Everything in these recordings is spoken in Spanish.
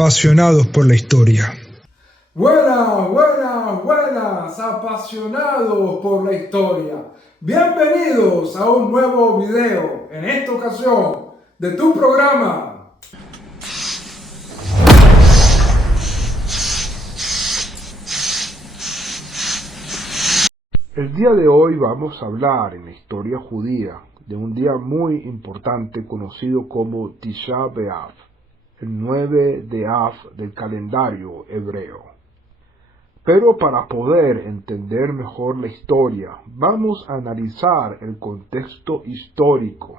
apasionados por la historia. Buenas, buenas, buenas, apasionados por la historia. Bienvenidos a un nuevo video, en esta ocasión, de tu programa. El día de hoy vamos a hablar en la historia judía de un día muy importante conocido como Tisha B'Av, el 9 de Av del calendario hebreo. Pero para poder entender mejor la historia, vamos a analizar el contexto histórico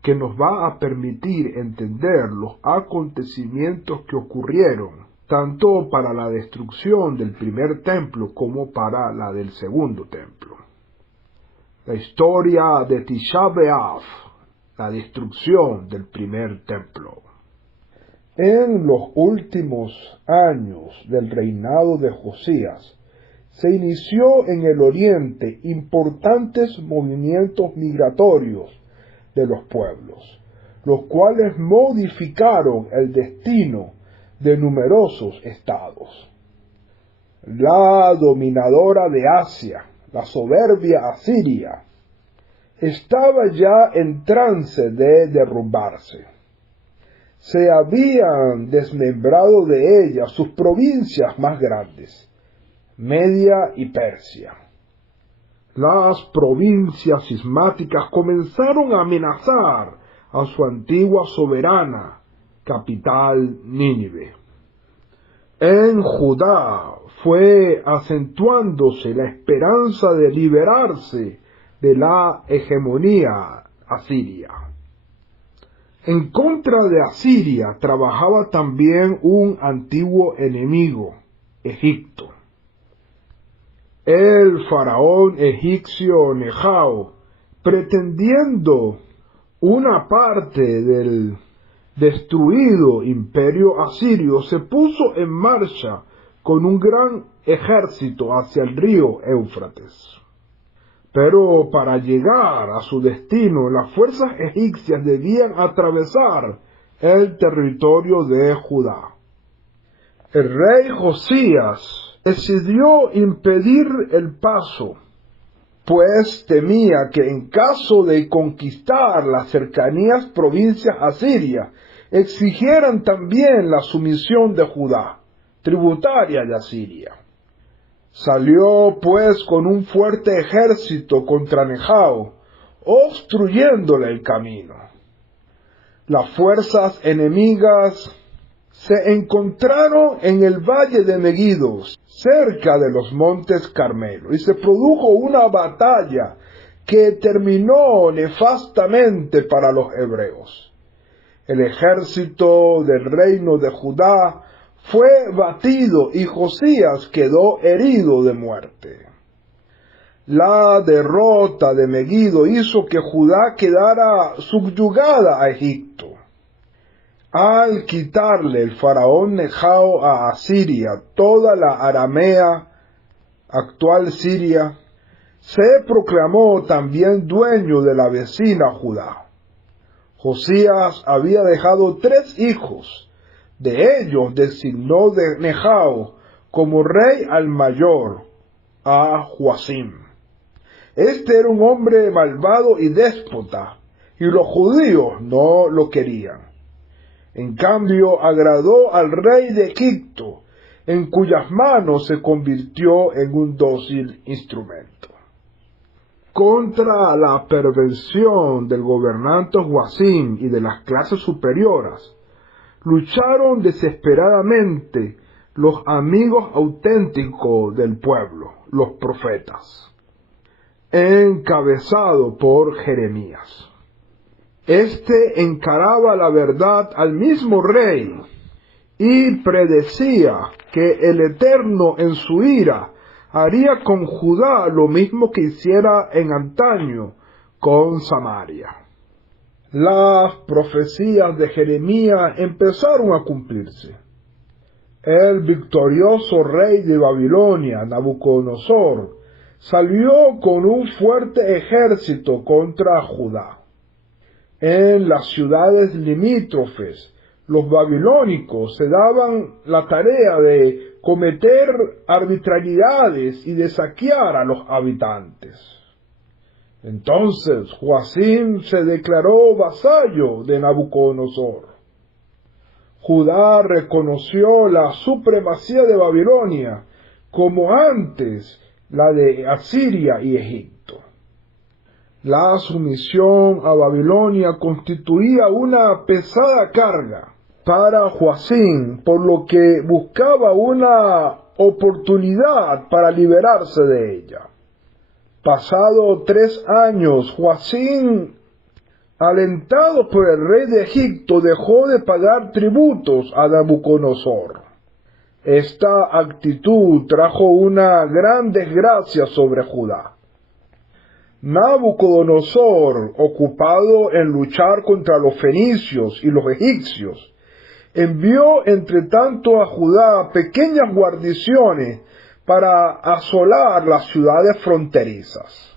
que nos va a permitir entender los acontecimientos que ocurrieron tanto para la destrucción del primer templo como para la del segundo templo. La historia de Tisha B'Av, la destrucción del primer templo. En los últimos años del reinado de Josías, se inició en el oriente importantes movimientos migratorios de los pueblos, los cuales modificaron el destino de numerosos estados. La dominadora de Asia, la soberbia Asiria, estaba ya en trance de derrumbarse. Se habían desmembrado de ella sus provincias más grandes, Media y Persia. Las provincias cismáticas comenzaron a amenazar a su antigua soberana, capital Nínive. En Judá fue acentuándose la esperanza de liberarse de la hegemonía asiria. En contra de Asiria trabajaba también un antiguo enemigo, Egipto. El faraón egipcio Nejao, pretendiendo una parte del destruido imperio asirio, se puso en marcha con un gran ejército hacia el río Éufrates. Pero para llegar a su destino, las fuerzas egipcias debían atravesar el territorio de Judá. El rey Josías decidió impedir el paso, pues temía que en caso de conquistar las cercanías provincias asirias, exigieran también la sumisión de Judá, tributaria de Asiria. Salió pues con un fuerte ejército contra Nejao, obstruyéndole el camino. Las fuerzas enemigas se encontraron en el valle de Megiddo, cerca de los montes Carmelo, y se produjo una batalla que terminó nefastamente para los hebreos. El ejército del reino de Judá fue batido y Josías quedó herido de muerte. La derrota de Megiddo hizo que Judá quedara subyugada a Egipto. Al quitarle el faraón Nejao a Asiria toda la Aramea, actual Siria, se proclamó también dueño de la vecina Judá. Josías había dejado 3 hijos. De ellos designó de Nejao como rey al mayor, a Joacim. Este era un hombre malvado y déspota, y los judíos no lo querían. En cambio, agradó al rey de Egipto, en cuyas manos se convirtió en un dócil instrumento. Contra la perversión del gobernante Joacim y de las clases superiores, lucharon desesperadamente los amigos auténticos del pueblo, los profetas, encabezado por Jeremías. Este encaraba la verdad al mismo rey y predecía que el Eterno en su ira haría con Judá lo mismo que hiciera en antaño con Samaria. Las profecías de Jeremías empezaron a cumplirse. El victorioso rey de Babilonia, Nabucodonosor, salió con un fuerte ejército contra Judá. En las ciudades limítrofes, los babilónicos se daban la tarea de cometer arbitrariedades y de saquear a los habitantes. Entonces Joacim se declaró vasallo de Nabucodonosor. Judá reconoció la supremacía de Babilonia como antes la de Asiria y Egipto. La sumisión a Babilonia constituía una pesada carga para Joacim, por lo que buscaba una oportunidad para liberarse de ella. Pasado 3 años, Joacim, alentado por el rey de Egipto, dejó de pagar tributos a Nabucodonosor. Esta actitud trajo una gran desgracia sobre Judá. Nabucodonosor, ocupado en luchar contra los fenicios y los egipcios, envió entre tanto a Judá pequeñas guarniciones para asolar las ciudades fronterizas,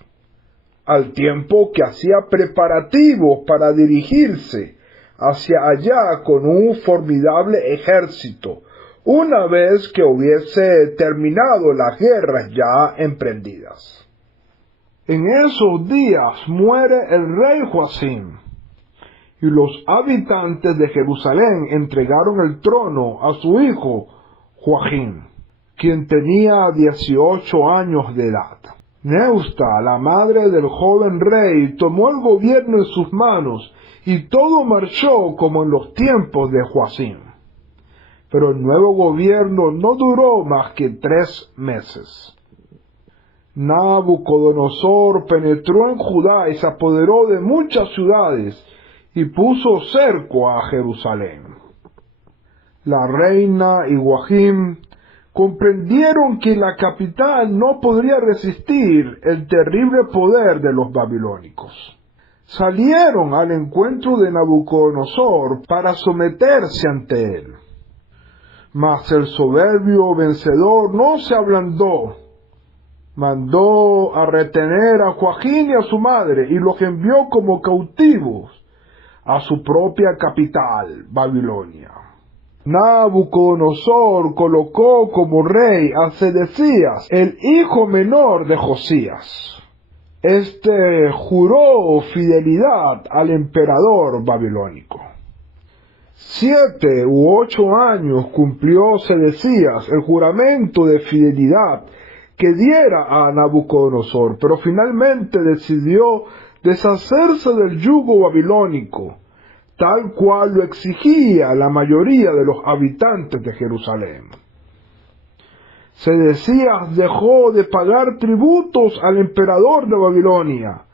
al tiempo que hacía preparativos para dirigirse hacia allá con un formidable ejército, una vez que hubiese terminado las guerras ya emprendidas. En esos días muere el rey Joacim, y los habitantes de Jerusalén entregaron el trono a su hijo Joachim, quien tenía 18 años de edad. Neusta, la madre del joven rey, tomó el gobierno en sus manos, y todo marchó como en los tiempos de Joacim. Pero el nuevo gobierno no duró más que 3 meses. Nabucodonosor penetró en Judá y se apoderó de muchas ciudades y puso cerco a Jerusalén. La reina y Joachim comprendieron que la capital no podría resistir el terrible poder de los babilónicos. Salieron al encuentro de Nabucodonosor para someterse ante él. Mas el soberbio vencedor no se ablandó. Mandó a retener a Joachim y a su madre y los envió como cautivos a su propia capital, Babilonia. Nabucodonosor colocó como rey a Sedecías, el hijo menor de Josías. Este juró fidelidad al emperador babilónico. 7 u 8 años cumplió Sedecías el juramento de fidelidad que diera a Nabucodonosor, pero finalmente decidió deshacerse del yugo babilónico, tal cual lo exigía la mayoría de los habitantes de Jerusalén. Sedecías dejó de pagar tributos al emperador de Babilonia,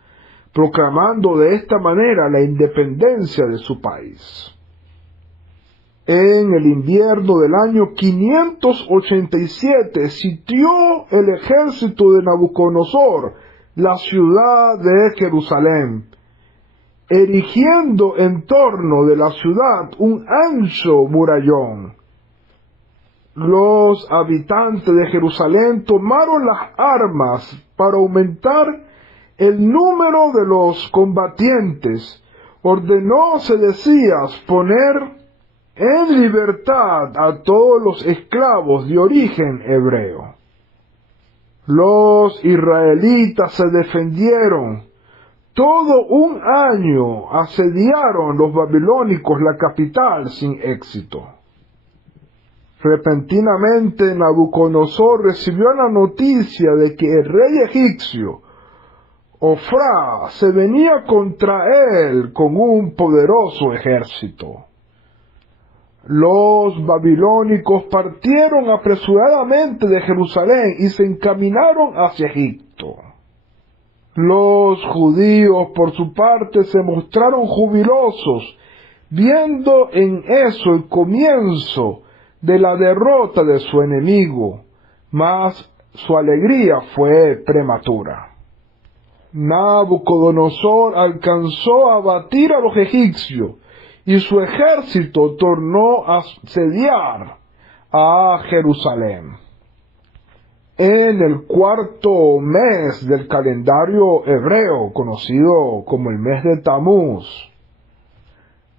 proclamando de esta manera la independencia de su país. En el invierno del año 587 sitió el ejército de Nabucodonosor la ciudad de Jerusalén, erigiendo en torno de la ciudad un ancho murallón. Los habitantes de Jerusalén tomaron las armas para aumentar el número de los combatientes. Ordenó Sedecías poner en libertad a todos los esclavos de origen hebreo. Los israelitas se defendieron. Todo un año asediaron los babilónicos la capital sin éxito. Repentinamente Nabucodonosor recibió la noticia de que el rey egipcio, Ofra, se venía contra él con un poderoso ejército. Los babilónicos partieron apresuradamente de Jerusalén y se encaminaron hacia Egipto. Los judíos, por su parte, se mostraron jubilosos, viendo en eso el comienzo de la derrota de su enemigo, mas su alegría fue prematura. Nabucodonosor alcanzó a abatir a los egipcios, y su ejército tornó a asediar a Jerusalén. En el 4º mes del calendario hebreo, conocido como el mes de Tamuz,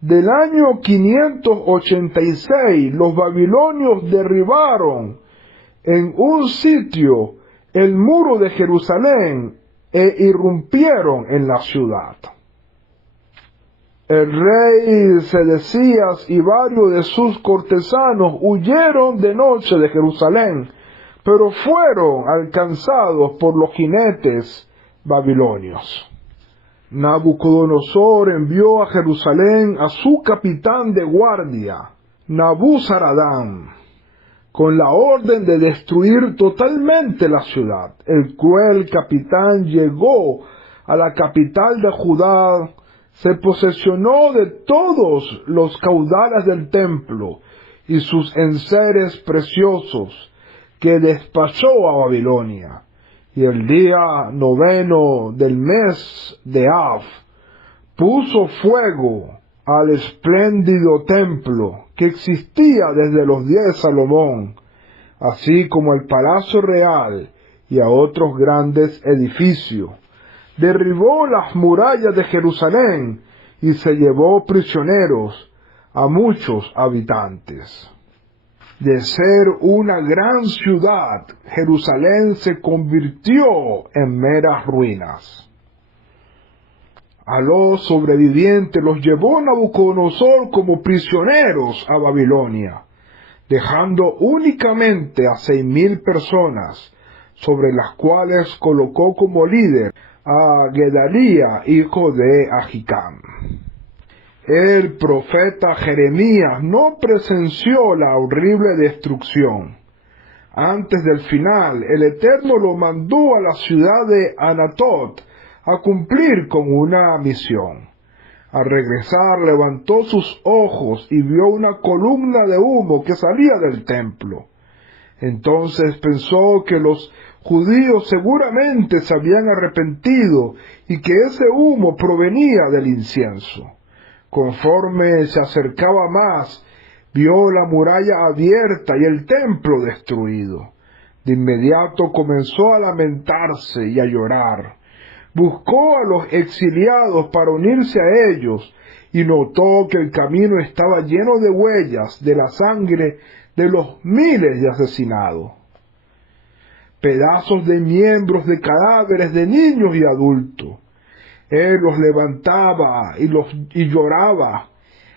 Del año 586, los babilonios derribaron en un sitio el muro de Jerusalén e irrumpieron en la ciudad. El rey Sedecías y varios de sus cortesanos huyeron de noche de Jerusalén, pero fueron alcanzados por los jinetes babilonios. Nabucodonosor envió a Jerusalén a su capitán de guardia, Nabuzaradán, con la orden de destruir totalmente la ciudad. El cruel capitán llegó a la capital de Judá, se posesionó de todos los caudales del templo y sus enseres preciosos, que despachó a Babilonia. Y el día 9 del mes de Av, puso fuego al espléndido templo que existía desde los días de Salomón, así como el palacio real y a otros grandes edificios. Derribó las murallas de Jerusalén y se llevó prisioneros a muchos habitantes. De ser una gran ciudad, Jerusalén se convirtió en meras ruinas. A los sobrevivientes los llevó Nabucodonosor como prisioneros a Babilonia, dejando únicamente a 6,000 personas, sobre las cuales colocó como líder a Gedalía, hijo de Ahicam. El profeta Jeremías no presenció la horrible destrucción. Antes del final, el Eterno lo mandó a la ciudad de Anatot a cumplir con una misión. Al regresar, levantó sus ojos y vio una columna de humo que salía del templo. Entonces pensó que los judíos seguramente se habían arrepentido y que ese humo provenía del incienso. Conforme se acercaba más, vio la muralla abierta y el templo destruido. De inmediato comenzó a lamentarse y a llorar. Buscó a los exiliados para unirse a ellos y notó que el camino estaba lleno de huellas de la sangre de los miles de asesinados. Pedazos de miembros de cadáveres de niños y adultos. Él los levantaba y lloraba.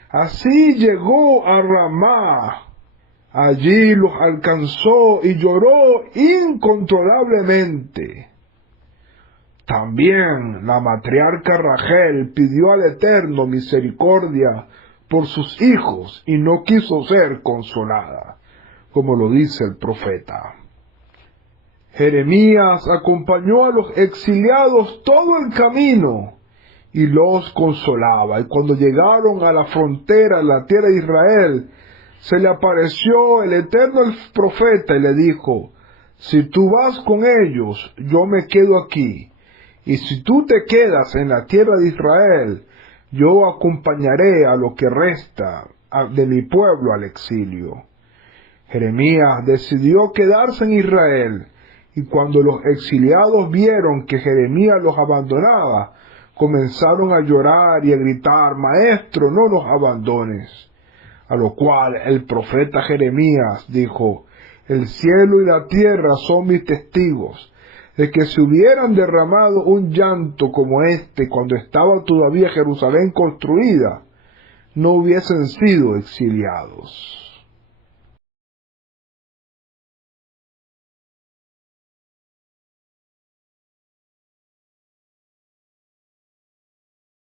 Así llegó a Ramá. Allí los alcanzó y lloró incontrolablemente. También la matriarca Rachel pidió al Eterno misericordia por sus hijos y no quiso ser consolada, como lo dice el profeta. Jeremías acompañó a los exiliados todo el camino y los consolaba. Y cuando llegaron a la frontera de la tierra de Israel, se le apareció el Eterno al profeta y le dijo: si tú vas con ellos, yo me quedo aquí. Y si tú te quedas en la tierra de Israel, yo acompañaré a lo que resta de mi pueblo al exilio. Jeremías decidió quedarse en Israel. Y cuando los exiliados vieron que Jeremías los abandonaba, comenzaron a llorar y a gritar: Maestro, no nos abandones. A lo cual el profeta Jeremías dijo: el cielo y la tierra son mis testigos, de que si hubieran derramado un llanto como este cuando estaba todavía Jerusalén construida, no hubiesen sido exiliados.